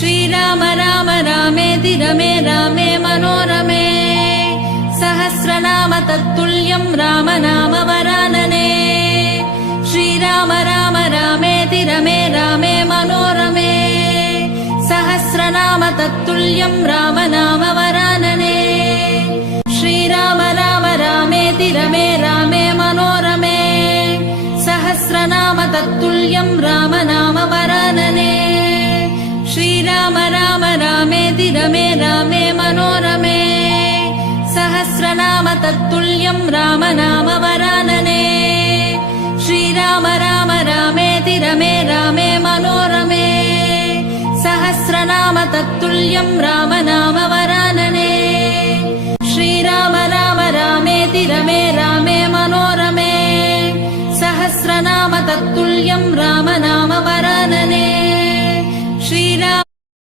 श्रीराम राम रामेति रमे रामे मनोरमे सहस्रनाम तत्तुल्यं राम नाम वरानने श्रीराम राम रामेति रमे रामे मनोरमे सहस्रनाम तत्तुल्यं राम नाम वरानने श्रीराम राम रामेति रमे रामे मनोरमे सहस्रनाम तत्तुल्यं राम नाम वरानने श्रीराम राम रामेति रमे रामे मनोरमे सहस्रनाम तत्तुल्यं राम नाम वरानने श्रीराम राम रामेति रमे रामे मनोरमे सहस्रनाम तत्तुल्यं राम नाम वरानने श्रीराम राम रामेति रमे रामे मनोरमे सहस्रनाम तत्तुल्यं राम नाम वरानने